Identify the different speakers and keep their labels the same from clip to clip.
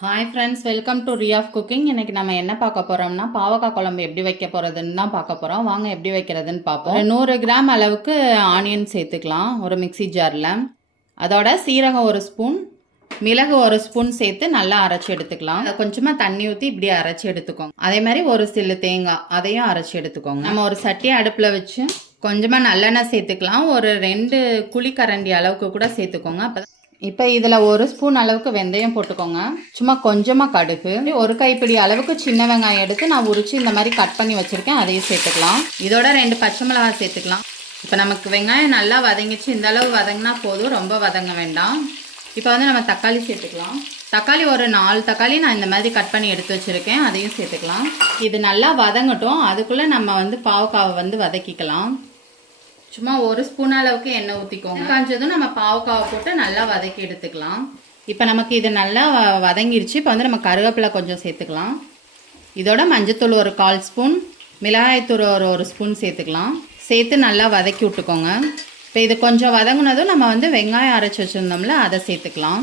Speaker 1: Hi friends welcome to Riyaf cooking இன்றைக்கி நம்ம என்ன பார்க்க போகிறோம்னா பாவக்காய் குழம்பு எப்படி வைக்க போகிறதுன்னு தான் பார்க்க போகிறோம் வாங்க எப்படி வைக்கிறதுன்னு பார்ப்போம். நூறு கிராம் அளவுக்கு ஆனியன் சேர்த்துக்கலாம் ஒரு மிக்ஸி ஜாரில். அதோட சீரகம் ஒரு ஸ்பூன் மிளகு ஒரு ஸ்பூன் சேர்த்து நல்லா அரைச்சி எடுத்துக்கலாம். அதை கொஞ்சமாக தண்ணி ஊற்றி இப்படி அரைச்சி எடுத்துக்கோங்க. அதே மாதிரி ஒரு சில்லு தேங்காய் அதையும் அரைச்சி எடுத்துக்கோங்க. நம்ம ஒரு சட்டியை அடுப்பில் வச்சு கொஞ்சமாக நல்லெண்ணெய் சேர்த்துக்கலாம். ஒரு ரெண்டு குழிக்கரண்டி அளவுக்கு கூட சேர்த்துக்கோங்க. அப்போ இப்போ இதில் ஒரு ஸ்பூன் அளவுக்கு வெந்தயம் போட்டுக்கோங்க. சும்மா கொஞ்சமாக கடுகு. ஒரு கைப்பிடி அளவுக்கு சின்ன வெங்காயம் எடுத்து நான் உரிச்சு இந்த மாதிரி கட் பண்ணி வச்சுருக்கேன். அதையும் சேர்த்துக்கலாம். இதோட ரெண்டு பச்சை மிளகாய் சேர்த்துக்கலாம். இப்போ நமக்கு வெங்காயம் நல்லா வதங்கிச்சு இந்த அளவு வதங்கினா போதும். ரொம்ப வதங்க வேண்டாம். இப்போ வந்து நம்ம தக்காளி சேர்த்துக்கலாம். தக்காளி ஒரு நாலு தக்காளி நான் இந்த மாதிரி கட் பண்ணி எடுத்து வச்சுருக்கேன். அதையும் சேர்த்துக்கலாம். இது நல்லா வதங்கட்டும். அதுக்குள்ளே நம்ம வந்து பாவக்காவை வந்து வதக்கிக்கலாம். சும்மா ஒரு ஸ்பூன் அளவுக்கு எண்ணெய் ஊற்றிக்கோங்க காஞ்சதும் நம்ம பாவக்காவை போட்டு நல்லா வதக்கி எடுத்துக்கலாம். இப்போ நமக்கு இது நல்லா வதங்கிருச்சு. இப்போ வந்து நம்ம கருவேப்பிலை கொஞ்சம் சேர்த்துக்கலாம். இதோட மஞ்சத்தூள் ஒரு கால் ஸ்பூன் மிளகாய்த்தூள் ஒரு ஒரு ஸ்பூன் சேர்த்துக்கலாம். சேர்த்து நல்லா வதக்கி விட்டுக்கோங்க. இப்போ இது கொஞ்சம் வதங்குனதும் நம்ம வந்து வெங்காயம் அரைச்சி வச்சுருந்தோம்ல அதை சேர்த்துக்கலாம்.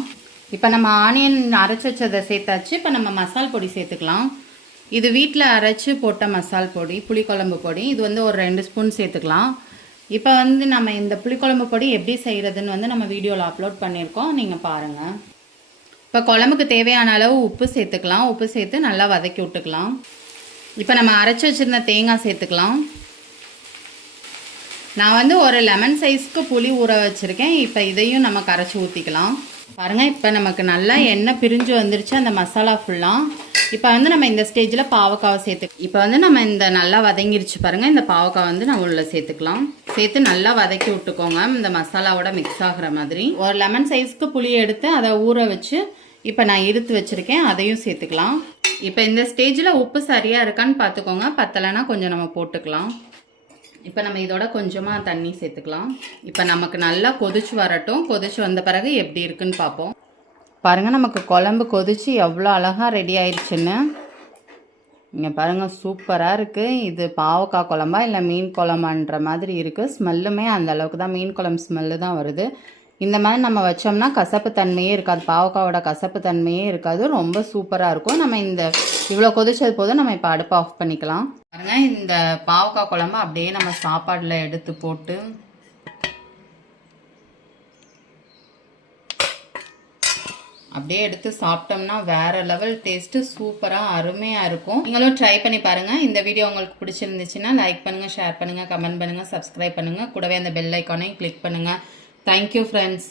Speaker 1: இப்போ நம்ம ஆனியன் அரைச்சி வச்சதை சேர்த்தாச்சு. இப்போ நம்ம மசால் பொடி சேர்த்துக்கலாம். இது வீட்டில் அரைச்சி போட்ட மசால் பொடி புளிக்குழம்பு பொடி இது வந்து ஒரு ரெண்டு ஸ்பூன் சேர்த்துக்கலாம். இப்போ வந்து நம்ம இந்த புளிக்குழம்பு பொடி எப்படி செய்கிறதுன்னு வந்து நம்ம வீடியோவில் அப்லோட் பண்ணியிருக்கோம். நீங்கள் பாருங்கள் இப்போ குழம்புக்கு தேவையான அளவு உப்பு சேர்த்துக்கலாம். உப்பு சேர்த்து நல்லா வதக்கி விட்டுக்கலாம். இப்போ நம்ம அரைச்சி வச்சிருந்த தேங்காய் சேர்த்துக்கலாம். நான் வந்து ஒரு லெமன் சைஸ்க்கு புளி ஊற வச்சுருக்கேன். இப்போ இதையும் நம்ம கரைச்சி ஊற்றிக்கலாம் பாருங்கள் இப்போ நமக்கு நல்லா எண்ணெய் பிரிஞ்சு வந்துருச்சு. அந்த மசாலா ஃபுல்லாக இப்போ வந்து நம்ம இந்த ஸ்டேஜில் பாவக்காவை சேர்த்து இப்போ வந்து நம்ம இந்த நல்லா வதங்கிருச்சு பாருங்கள் இந்த பாவக்காய் வந்து நம்ம உள்ள சேர்த்துக்கலாம். சேர்த்து நல்லா வதக்கி விட்டுக்கோங்க. இந்த மசாலாவோட மிக்ஸ் ஆகுற மாதிரி. ஒரு லெமன் சைஸ்க்கு புளியை எடுத்து அதை ஊற வச்சு இப்போ நான் இருத்து வச்சுருக்கேன். அதையும் சேர்த்துக்கலாம். இப்போ இந்த ஸ்டேஜில் உப்பு சரியாக இருக்கான்னு பார்த்துக்கோங்க பத்தலைன்னா கொஞ்சம் நம்ம போட்டுக்கலாம். இப்போ நம்ம இதோட கொஞ்சமாக தண்ணி சேர்த்துக்கலாம். இப்போ நமக்கு நல்லா கொதிச்சு வரட்டும். கொதிச்சு வந்த பிறகு எப்படி இருக்குன்னு பார்ப்போம் பாருங்கள் நமக்கு குழம்பு கொதிச்சு எவ்வளோ அழகாக ரெடி ஆயிடுச்சுன்னு இங்கே பாருங்கள் சூப்பராக இருக்குது இது பாவக்காய் குழம்பா இல்லை மீன் குழம்பான்ற மாதிரி இருக்குது ஸ்மெல்லுமே அந்த அளவுக்கு தான். மீன் குழம்பு ஸ்மெல்லு தான் வருது. இந்த மாதிரி நம்ம வச்சோம்னா கசப்பு தன்மையே இருக்காது. பாவக்காவோட கசப்பு தன்மையே இருக்காது. ரொம்ப சூப்பராக இருக்கும். நம்ம இந்த இவ்வளோ கொதிச்சது போதும் நம்ம இப்போ அடுப்பை ஆஃப் பண்ணிக்கலாம். பாருங்கள் இந்த பாவக்காய் குழம்பு அப்படியே நம்ம சாப்பாடில் எடுத்து போட்டு அப்படியே எடுத்து சாப்பிட்டோம்னா வேற லெவல் டேஸ்ட்டு சூப்பராக அருமையாக இருக்கும். நீங்களும் ட்ரை பண்ணி பாருங்கள் இந்த வீடியோ உங்களுக்கு பிடிச்சிருந்துச்சுன்னா லைக் பண்ணுங்கள் ஷேர் பண்ணுங்கள் கமெண்ட் பண்ணுங்கள் சப்ஸ்கிரைப் பண்ணுங்கள் கூடவே அந்த பெல் ஐக்கானையும் கிளிக் பண்ணுங்கள் தேங்க்யூ ஃப்ரெண்ட்ஸ்